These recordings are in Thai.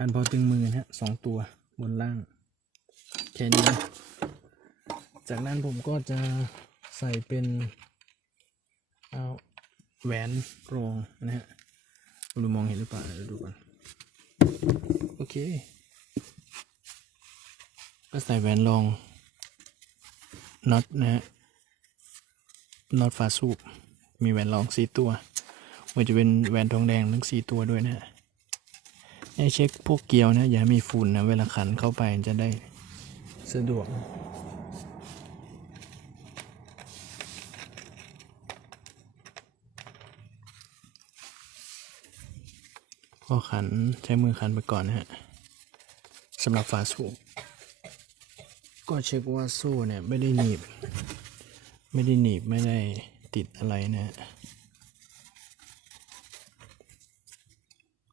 คันพอตึงมือนะฮะสองตัวบนล่างแค่นี้นะจากนั้นผมก็จะใส่เป็นเอาแหวนรองนะฮะไม่รู้มองเห็นหรือเปล่าเดี๋ยวดูก่อนโอเค ก็ใส่แหวนรองน็อตนะฮะน็อตฝาสูบมีแหวนรองสี่ตัวมันจะเป็นแหวนทองแดงทั้งสี่ตัวด้วยนะฮะ ให้เช็คพวกเกลียวนะอย่ามีฝุ่นนะเวลาขันเข้าไปจะได้สะดวกก็ขันใช้มือขันไปก่อนนะฮะสำหรับฝาสูบก็เช็คว่าโซ่เนี่ยไม่ได้หนีบ ไม่ได้หนีบไม่ได้ติดอะไรนะฮะ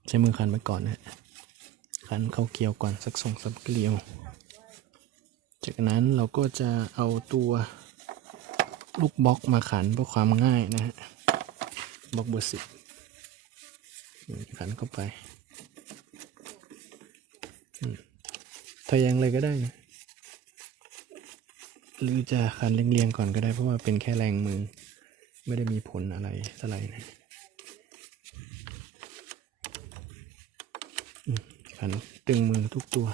ใช้มือขันไปก่อนนะฮะขันเข้าเกลียวก่อนสักสองสามเกลียว จากนั้นเราก็จะเอาตัวลูกบล็อกมาขันเพื่อความง่ายนะฮะบล็อกเบอร์สิบขันเข้าไปอืมทะแยงเลยก็ได้นะ หรือจะขันเรียงๆก่อนก็ได้เพราะว่าเป็นแค่แรงมือ ไม่ได้มีผลอะไรเท่าไรนะอืม ขันตึงมือทุกตัว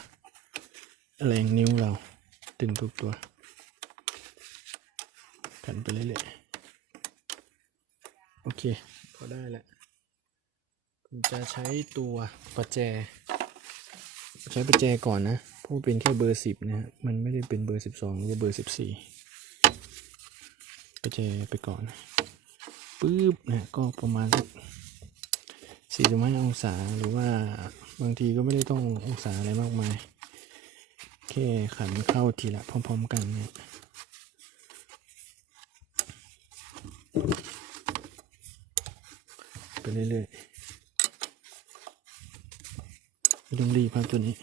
แรงนิ้วเรา ตึงทุกตัว ขันไปเรื่อยๆ โอเค พอได้แล้วผมจะใช้ตัวประแจ ใช้ประแจก่อนนะ เพราะว่าเป็นแค่เบอร์สิบนะฮะ มันไม่ได้เป็นเบอร์สิบสองหรือเบอร์สิบสี่ประแจไปก่อนปึ๊บนะก็ประมาณสี่สิบห้าองศาหรือว่า บางทีก็ไม่ได้ต้ององศาอะไรมากมาย แค่ขันเข้าทีละพร้อม ๆ กันเนี่ยไปเรื่อยๆไม่ต้องรีบครับตัวนี้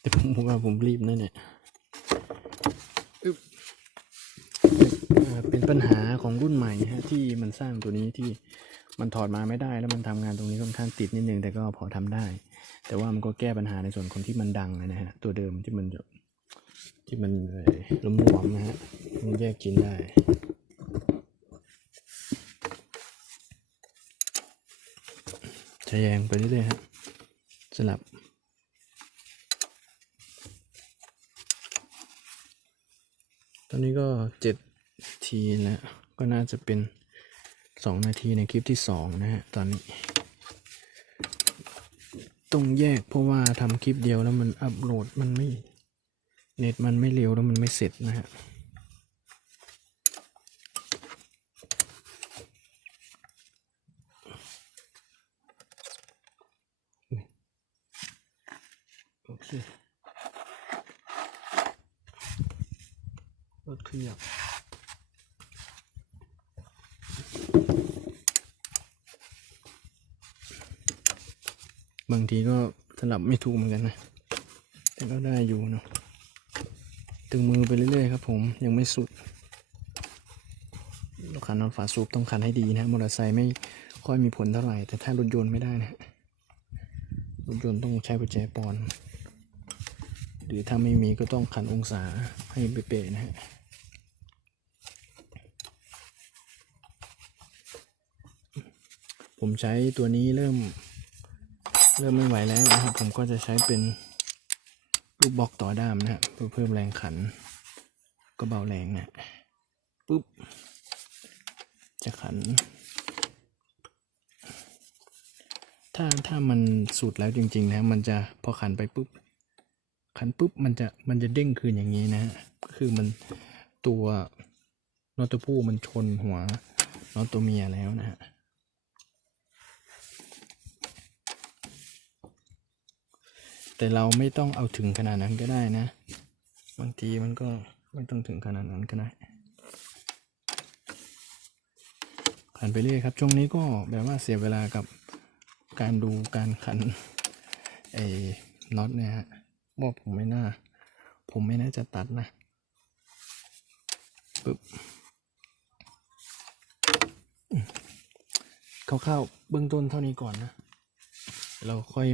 แต่ผมบอกว่าผมรีบนั่นเนี่ยอึ๊บเอ่อเป็นปัญหาของรุ่นใหม่ฮะที่มันสร้างตัวนี้ที่ มันถอดมาไม่ได้แล้วมันทำงานตรงนี้ค่อนข้างติดนิดนึงแต่ก็พอทำได้ แต่ว่ามันก็แก้ปัญหาในส่วนของที่มันดังนะฮะตัวเดิมที่มันที่มันล้มหลวมนะฮะมันแยกชิ้นได้ใช้แยงไปเรื่อยๆฮะสลับตอนนี้ก็เจ็ดทีแล้วก็น่าจะเป็น สองนาทีในคลิปที่สองนะฮะตอนนี้ ต้องแยกเพราะว่าทำคลิปเดียวแล้วมันอัปโหลดมันไม่ เน็ตมันไม่เร็วแล้วมันไม่เสร็จนะฮะโอเครถเคลียบ บางทีก็สลับไม่ถูกเหมือนกันนะ แต่ก็ได้อยู่เนาะตึงมือไปเรื่อยๆครับผมยังไม่สุดเราขันนอนฝาสูบต้องขันให้ดีนะมอเตอร์ไซค์ไม่ค่อยมีผลเท่าไหร่ แต่ถ้ารถยนต์ไม่ได้นะรถยนต์ต้องใช้ประแจปอน หรือถ้าไม่มีก็ต้องขันองศาให้เป๊ะๆนะฮะผมใช้ตัวนี้เริ่ม เริ่มไม่ไหวแล้วนะครับผมก็จะใช้เป็นลูกบล็อกต่อด้ามนะฮะเพื่อเพิ่มแรงขัน ก็เบาแรงนะปุ๊บ จะขัน ถ้าถ้ามันสุดแล้วจริง ๆ นะมันจะพอขันไปปุ๊บ ขันปุ๊บมันจะมันจะเด้งคืนอย่างนี้นะฮะคือมันตัวน็อตตัวผู้มันชนหัวน็อตตัวเมียแล้วนะฮะ แต่เราไม่ต้องเอาถึงขนาดนั้นก็ได้นะ บางทีมันก็ไม่ต้องถึงขนาดนั้นก็ได้ขันไปเรื่อยครับช่วงนี้ก็แบบว่าเสียเวลากับการดูการขันไอ้น็อตเนี่ยฮะว่าผมไม่น่า ผมไม่น่าจะตัดนะปึ๊บคร่าวๆเบื้องต้นเท่านี้ก่อนนะ เราค่อย